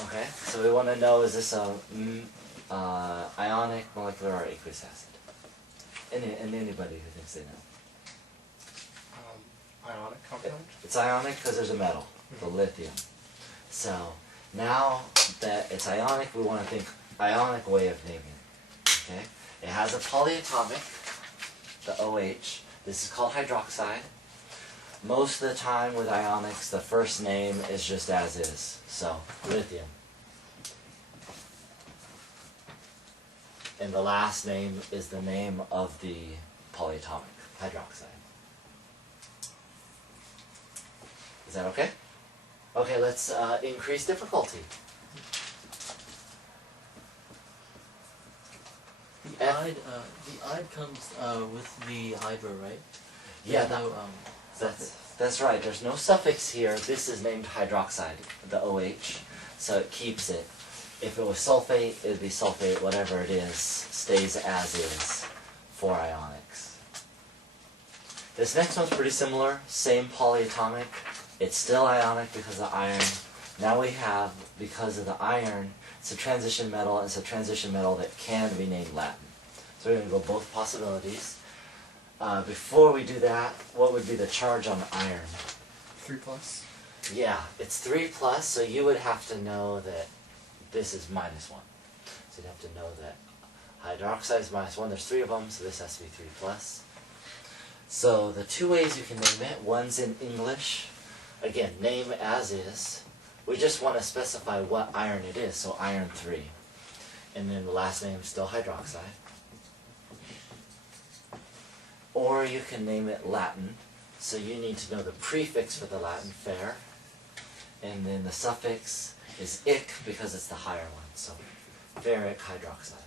Okay, so we want to know, is this a ionic, molecular, or aqueous acid? And anybody who thinks they know. Ionic compound? It's ionic because there's a metal, the lithium. So now that it's ionic, we want to think ionic way of naming it. Okay? It has a polyatomic, the OH. This is called hydroxide. Most of the time with ionics, the first name is just as is. So, lithium. And the last name is the name of the polyatomic, hydroxide. Is that okay? Okay, let's increase difficulty. The ide comes with the hydro, right? Yeah, Suffix. that's right. There's no suffix here. This is named hydroxide, the OH, so it keeps it. If it was sulfate, it would be sulfate. Whatever it is, stays as is for ionics. This next one's pretty similar. Same polyatomic. It's still ionic because of iron. Now we have, because of the iron, it's a transition metal. It's a transition metal that can be named Latin. So we're going to go both possibilities. Before we do that, what would be the charge on iron? 3+. Yeah, it's 3+, so you would have to know that this is -1. So you'd have to know that hydroxide is -1. There's 3 of them, so this has to be 3+. So the two ways you can name it, one's in English. Again, name as is. We just want to specify what iron it is, so iron 3. And then the last name is still hydroxide. Or you can name it Latin, so you need to know the prefix for the Latin, fer, and then the suffix is ic because it's the higher one, so ferric hydroxide.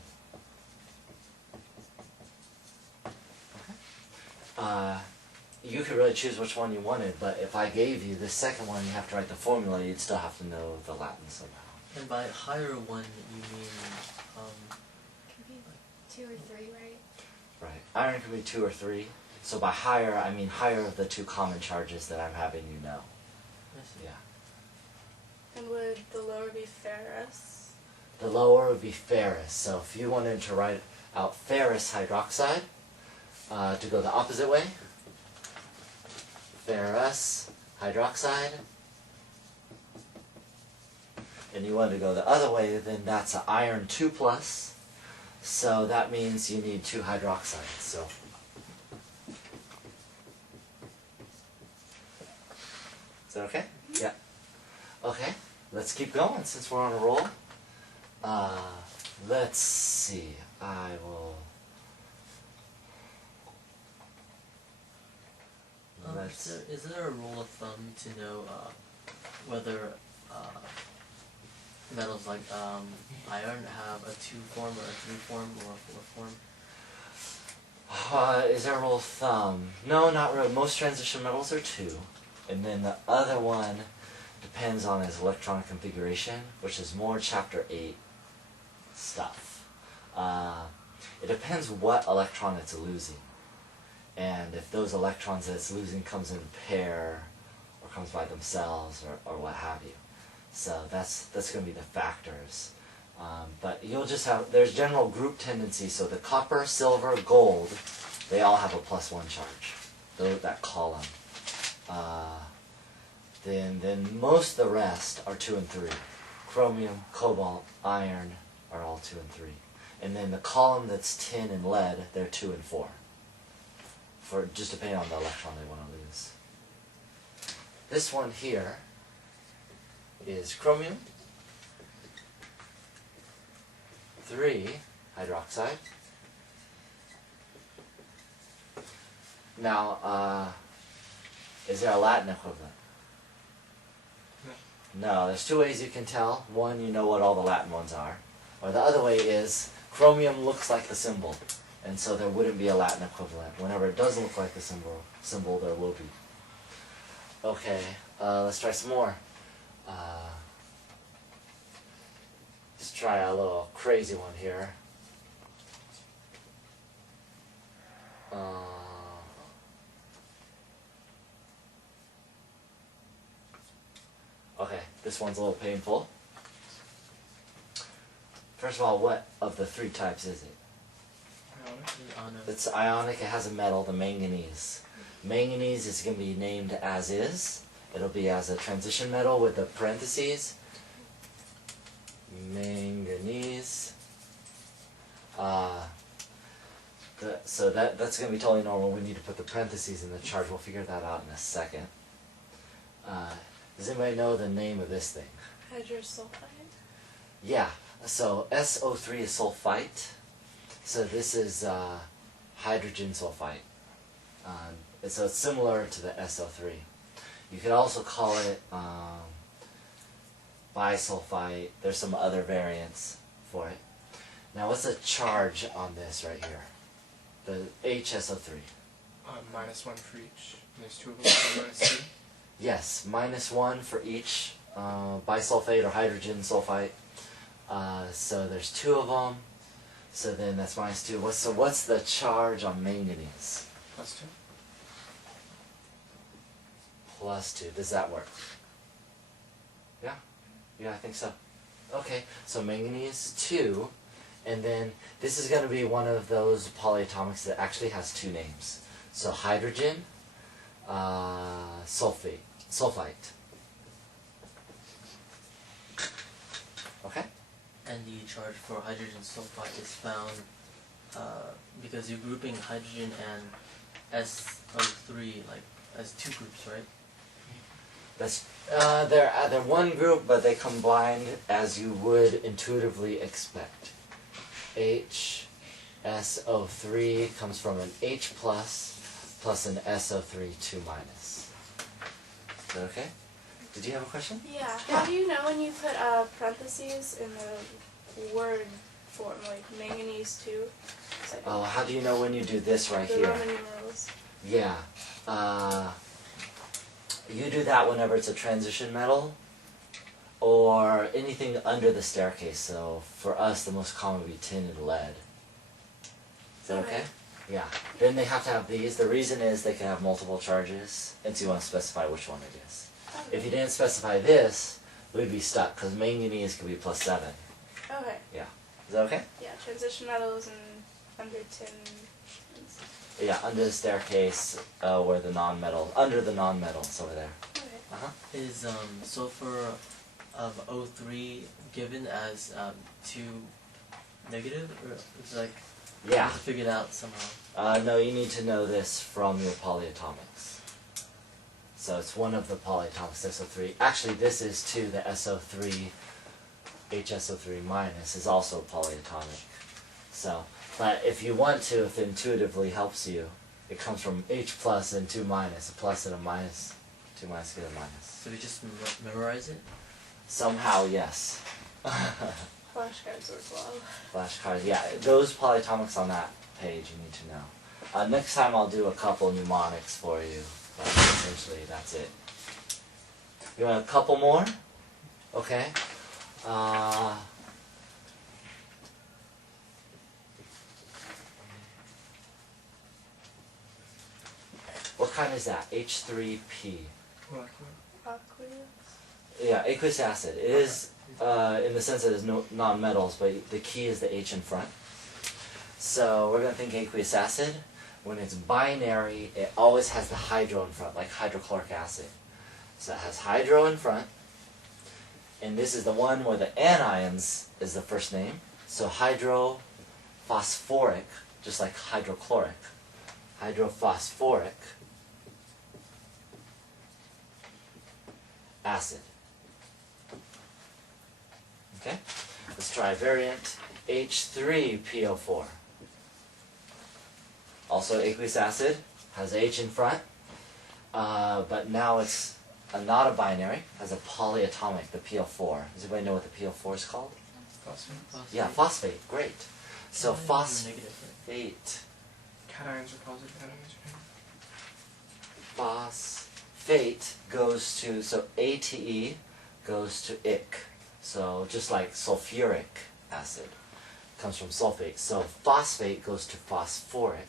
Okay. You could really choose which one you wanted, but if I gave you this second one, you have to write the formula, you'd still have to know the Latin somehow. And by higher one, you mean Could be 2 or 3, right? Right. Iron can be 2 or 3. So by higher, I mean higher of the 2 common charges that I'm having you know. I see. Yeah. And would the lower be ferrous? The lower would be ferrous. So if you wanted to write out ferrous hydroxide, to go the opposite way, ferrous hydroxide, and you wanted to go the other way, then that's an iron 2+. So that means you need 2 hydroxides. So is that okay? Yeah. Okay. Let's keep going since we're on a roll. Let's see. I will. Is there a rule of thumb to know whether metals like iron have a 2 form or a 3 form or a 4 form? Is there a rule of thumb? No, not really. Most transition metals are 2. And then the other one depends on its electronic configuration, which is more chapter 8 stuff. It depends what electron it's losing. And if those electrons that it's losing comes in a pair or comes by themselves or what have you. So that's going to be the factors. But you'll just have, there's general group tendency, so the copper, silver, gold, they all have a +1 charge, that column. Then most of the rest are 2 and 3. Chromium, cobalt, iron are all 2 and 3. And then the column that's tin and lead, they're 2 and 4. For just depending on the electron they want to lose. This one here is chromium, 3 hydroxide. Now, is there a Latin equivalent? No, there's 2 ways you can tell. One, you know what all the Latin ones are. Or the other way is, chromium looks like the symbol, and so there wouldn't be a Latin equivalent. Whenever it doesn't look like the symbol there will be. Okay, let's try some more. Let's try a little crazy one here. Okay, this one's a little painful. First of all, what of the three types is it? Ionic. It's ionic, it has a metal, the manganese. Manganese is going to be named as is. It'll be as a transition metal with the parentheses. Manganese. So that's going to be totally normal. We need to put the parentheses in the charge. We'll figure that out in a second. Does anybody know the name of this thing? Hydrosulfide. Yeah, so SO3 is sulfite. So this is hydrogen sulfite. So it's similar to the SO3. You could also call it bisulfite. There's some other variants for it. Now what's the charge on this right here? The HSO3. -1 for each. There's 2 of them, so -2. Yes, -1 for each bisulfate or hydrogen sulfite. So there's 2 of them. So then that's -2. What's the charge on manganese? +2. +2. Does that work? Yeah? Yeah, I think so. Okay, so manganese 2. And then this is going to be one of those polyatomics that actually has 2 names. So hydrogen, sulfite. Okay? And the charge for hydrogen sulfide is found because you're grouping hydrogen and SO3 like as 2 groups, right? That's they're one group, but they combine as you would intuitively expect. HSO3 comes from an H plus an SO3 2 minus. Is that okay? Did you have a question? Yeah. How do you know when you put parentheses in the word form, like manganese 2? Oh, how do you know when you do this right the here? Roman numerals. Yeah. You do that whenever it's a transition metal or anything under the staircase. So for us, the most common would be tin and lead. Is that okay? Yeah. Then they have to have these. The reason is they can have multiple charges, and so you want to specify which one it is. Okay. If you didn't specify this, we'd be stuck, because manganese could be +7. Okay. Yeah. Is that okay? Yeah, transition metals and under tin. Yeah, under the staircase, where the non-metal, under the non-metals over there. Okay. Uh-huh. Is sulfur of O3 given as 2 negative, or it's like you Yeah. have to figure it out somehow? No, you need to know this from your polyatomics. So it's one of the polyatomics, SO3. Actually, this is too, the SO3, HSO3 minus is also polyatomic. So, but if you want to, if it intuitively helps you, it comes from H plus and 2 minus, a plus and a minus, 2 minus get a minus. So we just memorize it? Somehow, yes. Flashcards work well. Flashcards, yeah. Those polyatomics on that page you need to know. Next time I'll do a couple mnemonics for you, but essentially that's it. You want a couple more? Okay. What kind is that? H3P. Aqueous. Yeah, aqueous acid. It is, in the sense that it's non-metals, but the key is the H in front. So we're going to think aqueous acid. When it's binary, it always has the hydro in front, like hydrochloric acid. So it has hydro in front. And this is the one where the anions is the first name. So hydrophosphoric, just like hydrochloric. Hydrophosphoric acid. Okay? Let's try variant H3PO4. Also aqueous acid, has H in front, but now it's not a binary, has a polyatomic, the PO4. Does anybody know what the PO4 is called? Phosphate. Yeah, phosphate, great. So phosphate, Cations are positive, anions are negative. phosphate goes to, so ATE goes to ic. So just like sulfuric acid comes from sulfate. So phosphate goes to phosphoric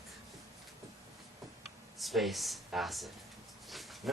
space acid.